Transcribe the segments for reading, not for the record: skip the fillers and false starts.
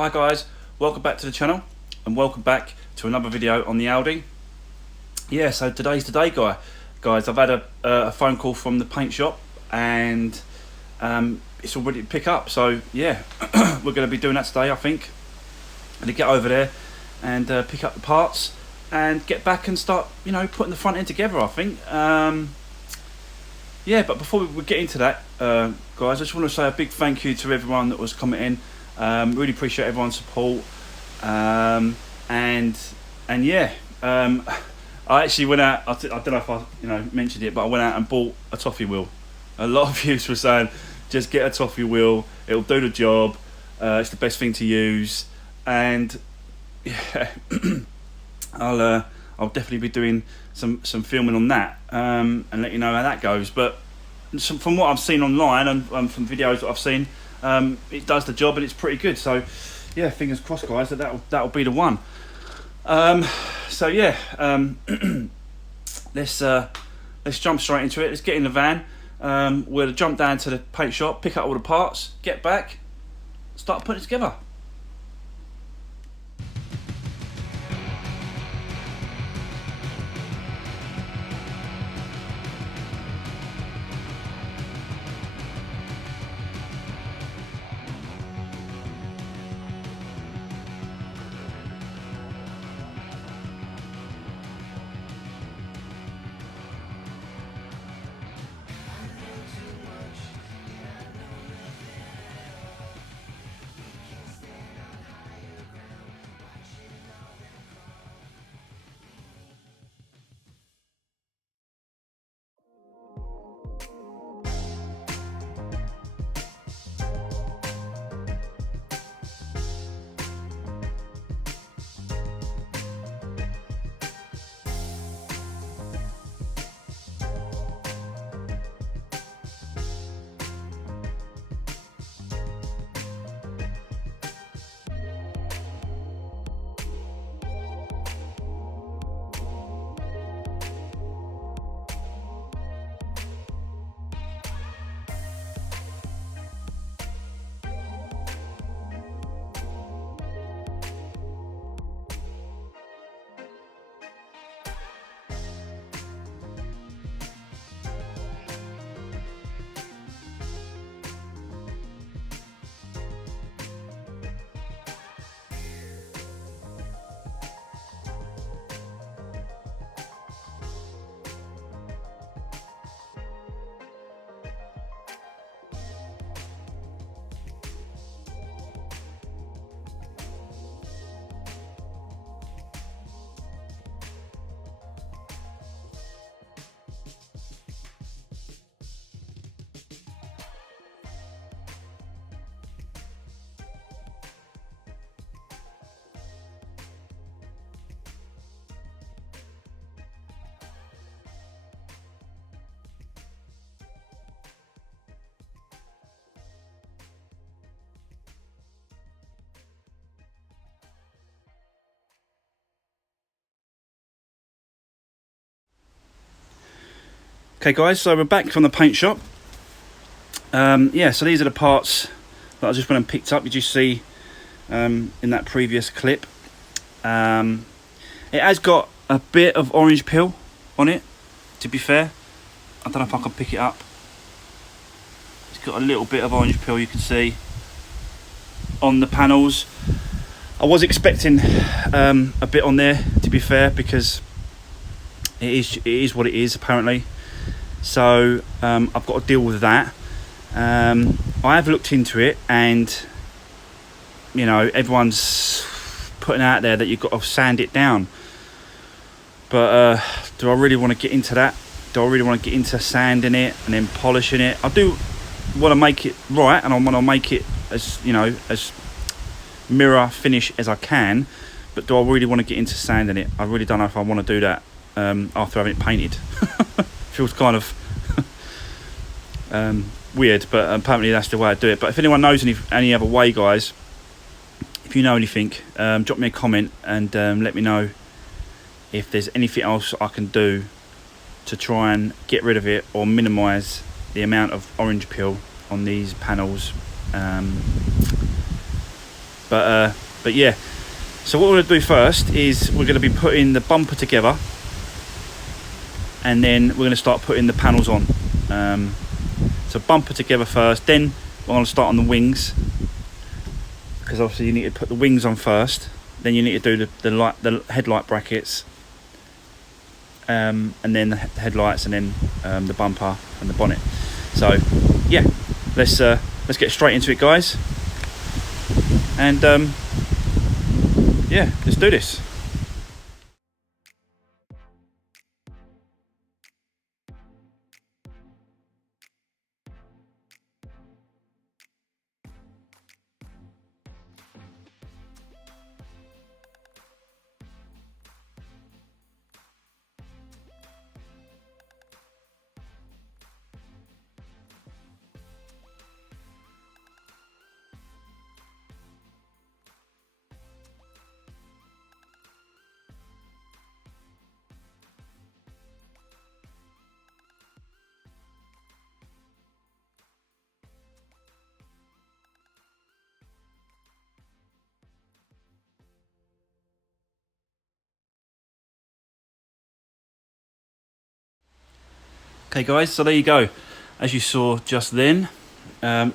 Hi guys, welcome back to the channel and welcome back to another video on the Audi. Yeah, so today's the day, guys. I've had a phone call from the paint shop and it's all ready to pick up. So yeah, we're going to be doing that today, I think. And to get over there and pick up the parts and get back and start, you know, putting the front end together, I think. Yeah, but before we get into that, guys, I just want to say a big thank you to everyone that was commenting. Really appreciate everyone's support, and yeah, I actually went out. I don't know if I mentioned it, but I went out and bought a toffee wheel. A lot of you were saying just get a toffee wheel, it'll do the job, it's the best thing to use, and yeah, I'll definitely be doing some filming on that, and let you know how that goes. But from what I've seen online and from videos that I've seen, it does the job and it's pretty good. So yeah, fingers crossed, guys, that'll be the one. So yeah, let's jump straight into it. Let's get in the van. We'll jump down to the paint shop, pick up all the parts, get back, start putting it together. Okay guys, so we're back from the paint shop. Yeah, so these are the parts that I just went and picked up. You just see in that previous clip. It has got a bit of orange peel on it, to be fair. I don't know if I can pick it up. It's got a little bit of orange peel, you can see on the panels. I was expecting a bit on there, to be fair, because it is what it is apparently. So I've got to deal with that. I have looked into it, and you know, everyone's putting out there that you've got to sand it down, but do I really want to get into that? Do I really want to get into sanding it and then polishing it? I do want to make it right, and I want to make it as, you know, as mirror finish as I can, but do I really want to get into sanding it? I really don't know if I want to do that after having it painted. Feels kind of weird, but apparently that's the way I do it. But if anyone knows any other way, guys, if you know anything, drop me a comment and let me know if there's anything else I can do to try and get rid of it or minimise the amount of orange peel on these panels. But yeah, so what we're going to do first is we're going to be putting the bumper together, and then we're going to start putting the panels on. So bumper together first, then we're going to start on the wings, because obviously you need to put the wings on first, then you need to do the headlight brackets, and then the headlights, and then the bumper and the bonnet. So yeah, let's get straight into it, guys, and yeah, let's do this. Okay guys, so there you go. As you saw just then, the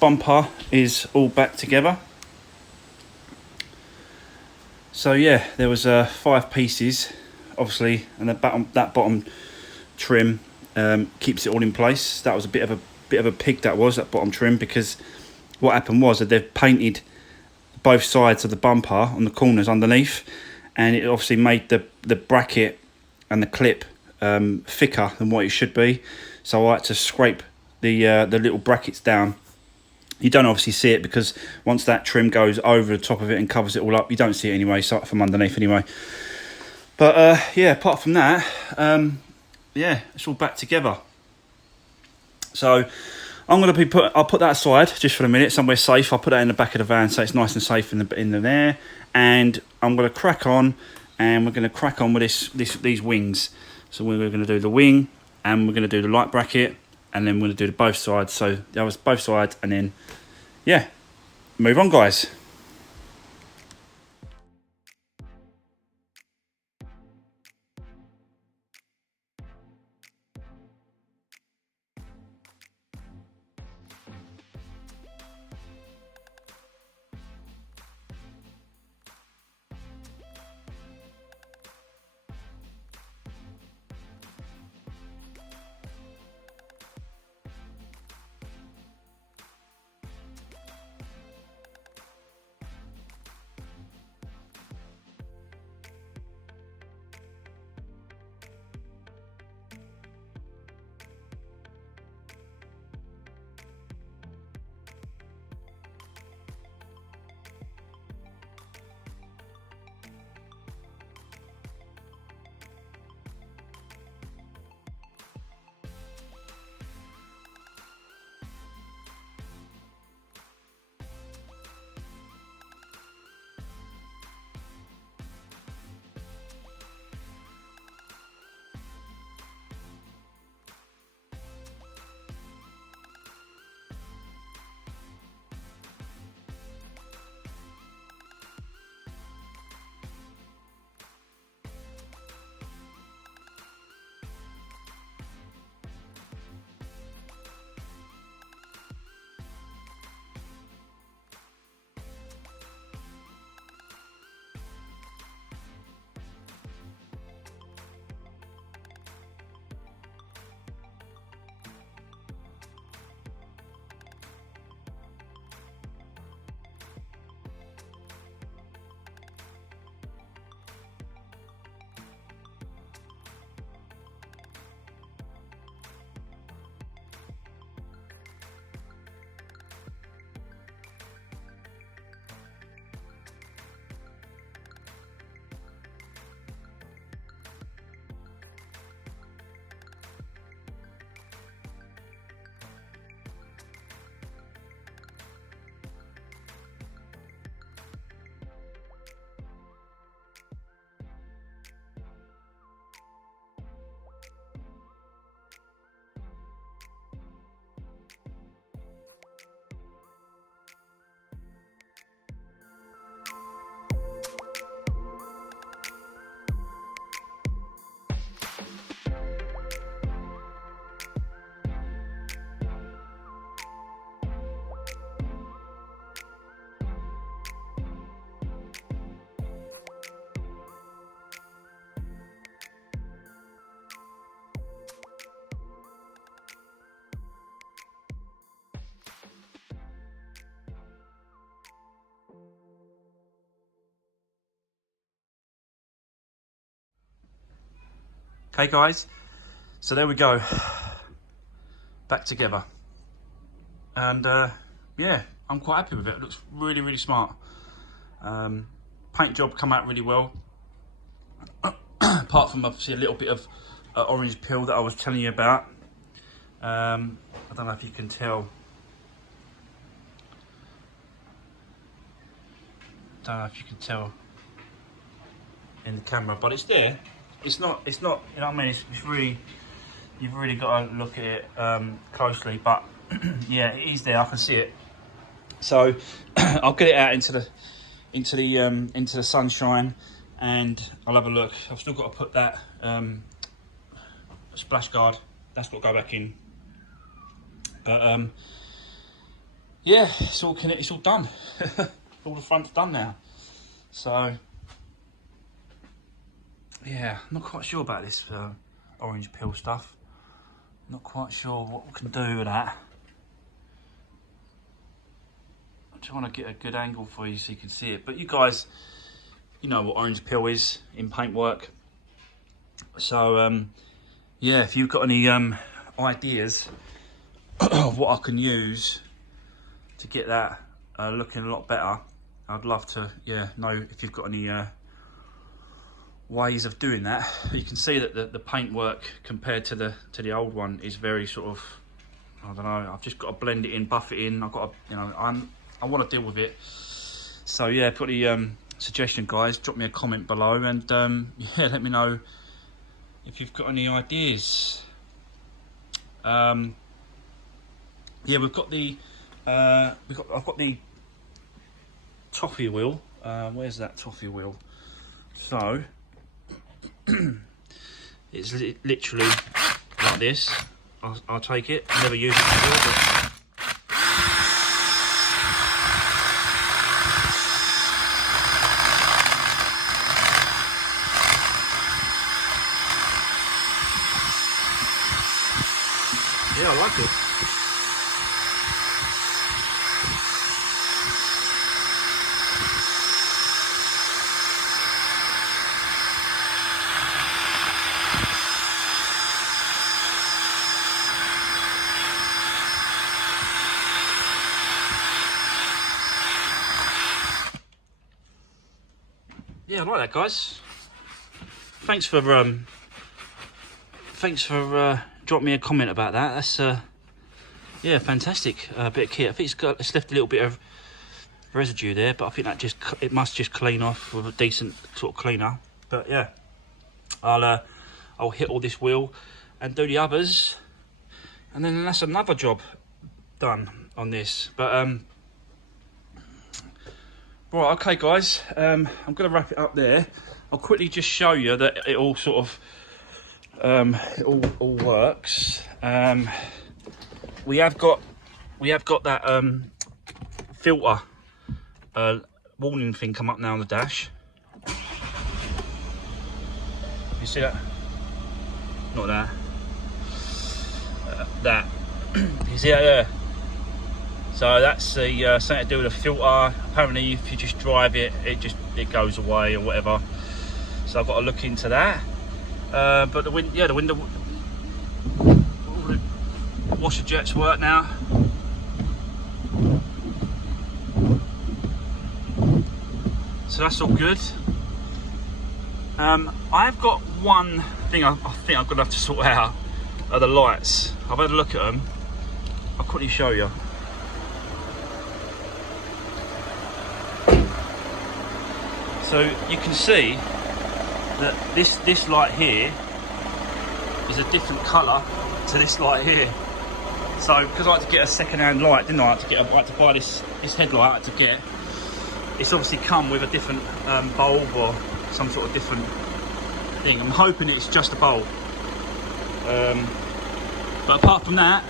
bumper is all back together. So yeah, there was 5 pieces, obviously, and that bottom trim keeps it all in place. That was a bit of a pig, that bottom trim, because what happened was that they've painted both sides of the bumper on the corners underneath, and it obviously made the bracket and the clip thicker than what it should be. So I had to scrape the little brackets down. You don't obviously see it, because once that trim goes over the top of it and covers it all up, you don't see it anyway, so from underneath anyway. But yeah, apart from that, yeah, it's all back together. So I'm going to I'll put that aside just for a minute, somewhere safe. I'll put that in the back of the van so it's nice and safe in there. And I'm going to crack on, and we're going to crack on with these wings. So we're going to do the wing, and we're going to do the light bracket, and then we're going to do both sides. So that was both sides, and then yeah, move on, guys. Okay guys, so there we go, back together, and yeah, I'm quite happy with it. It looks really, really smart. Paint job come out really well, apart from obviously a little bit of orange peel that I was telling you about. I don't know if you can tell. Don't know if you can tell in the camera, but it's there. It's not, you know what I mean? It's really, you've really got to look at it closely, but yeah, it is there. I can see it. So I'll get it out into the sunshine, and I'll have a look. I've still got to put that splash guard. That's got to go back in. But yeah, it's all done. All the front's done now. So yeah, I'm not quite sure about this orange peel stuff. Not quite sure what we can do with that. I'm trying to get a good angle for you so you can see it. But you guys, you know what orange peel is in paintwork. So yeah, if you've got any ideas of what I can use to get that looking a lot better, I'd love to know if you've got any ways of doing that. You can see that the paintwork compared to the old one is very sort of, I don't know, I've just got to blend it in, buff it in. I've got to, you know, I want to deal with it. So yeah, put the suggestion, guys, drop me a comment below, and yeah, let me know if you've got any ideas. Yeah, we've got the I've got the toffee wheel. Where's that toffee wheel? So it's literally like this. I'll take it. Never used it before, but yeah, I like it. Yeah, I like that, guys. Thanks for dropping me a comment about that. That's yeah, fantastic bit of kit. I think it's left a little bit of residue there, but I think that it must just clean off with a decent sort of cleaner. But yeah, I'll hit all this wheel and do the others, and then that's another job done on this. But right, okay guys, I'm going to wrap it up there. I'll quickly just show you that it all sort of it all works. We have got that filter warning thing come up now on the dash. You see that? Not that. That. You see that there? So that's the something to do with a filter. Apparently, if you just drive it, it goes away or whatever. So I've got to look into that. But the window, all the washer jets work now. So that's all good. I've got one thing I think I'm gonna have to sort out. Are the lights. I've had a look at them. I'll quickly show you. So you can see that this light here is a different colour to this light here. So because I had to get a second-hand light, didn't I? I had to buy this headlight. I had to get. It's obviously come with a different bulb or some sort of different thing. I'm hoping it's just a bulb. But apart from that,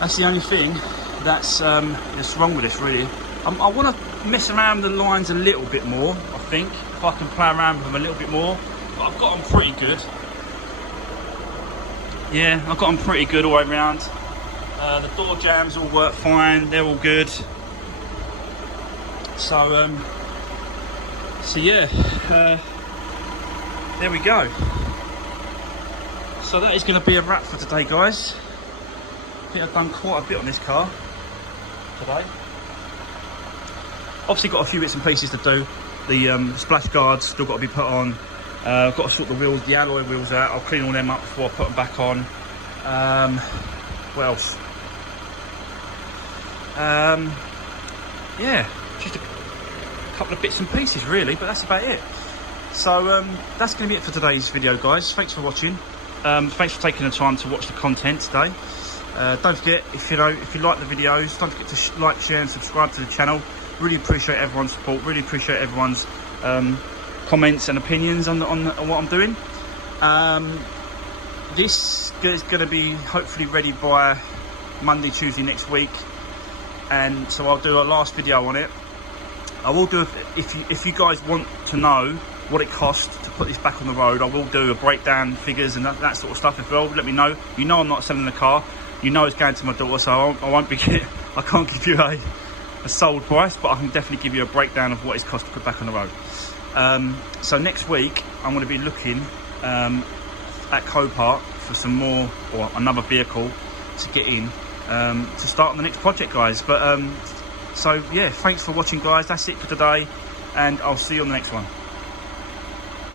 that's the only thing that's wrong with this, really. I want to mess around with the lines a little bit more, I think, if I can play around with them a little bit more. But I've got them pretty good. Yeah, I've got them pretty good all the way around. The door jambs all work fine, they're all good. So yeah, there we go. So that is going to be a wrap for today, guys. I think I've done quite a bit on this car today. Obviously got a few bits and pieces to do. The splash guards still got to be put on. I've got to sort the wheels, the alloy wheels out. I'll clean all them up before I put them back on. What else? Yeah, just a couple of bits and pieces really, but that's about it. So that's going to be it for today's video, guys. Thanks for watching. Thanks for taking the time to watch the content today. Don't forget, if you like the videos, don't forget to like, share and subscribe to the channel. Really appreciate everyone's support, really appreciate everyone's comments and opinions on what I'm doing. This is going to be hopefully ready by Monday, Tuesday next week, and so I'll do a last video on it. I will do, if you guys want to know what it costs to put this back on the road, I will do a breakdown, figures and that sort of stuff as well. Let me know. You know I'm not selling the car. You know it's going to my daughter, so I won't be. I can't give you a sold price, but I can definitely give you a breakdown of what it's cost to put back on the road. So next week I'm going to be looking at Copart for some more, or another vehicle to get in to start on the next project, guys. But so yeah, thanks for watching, guys. That's it for today, and I'll see you on the next one.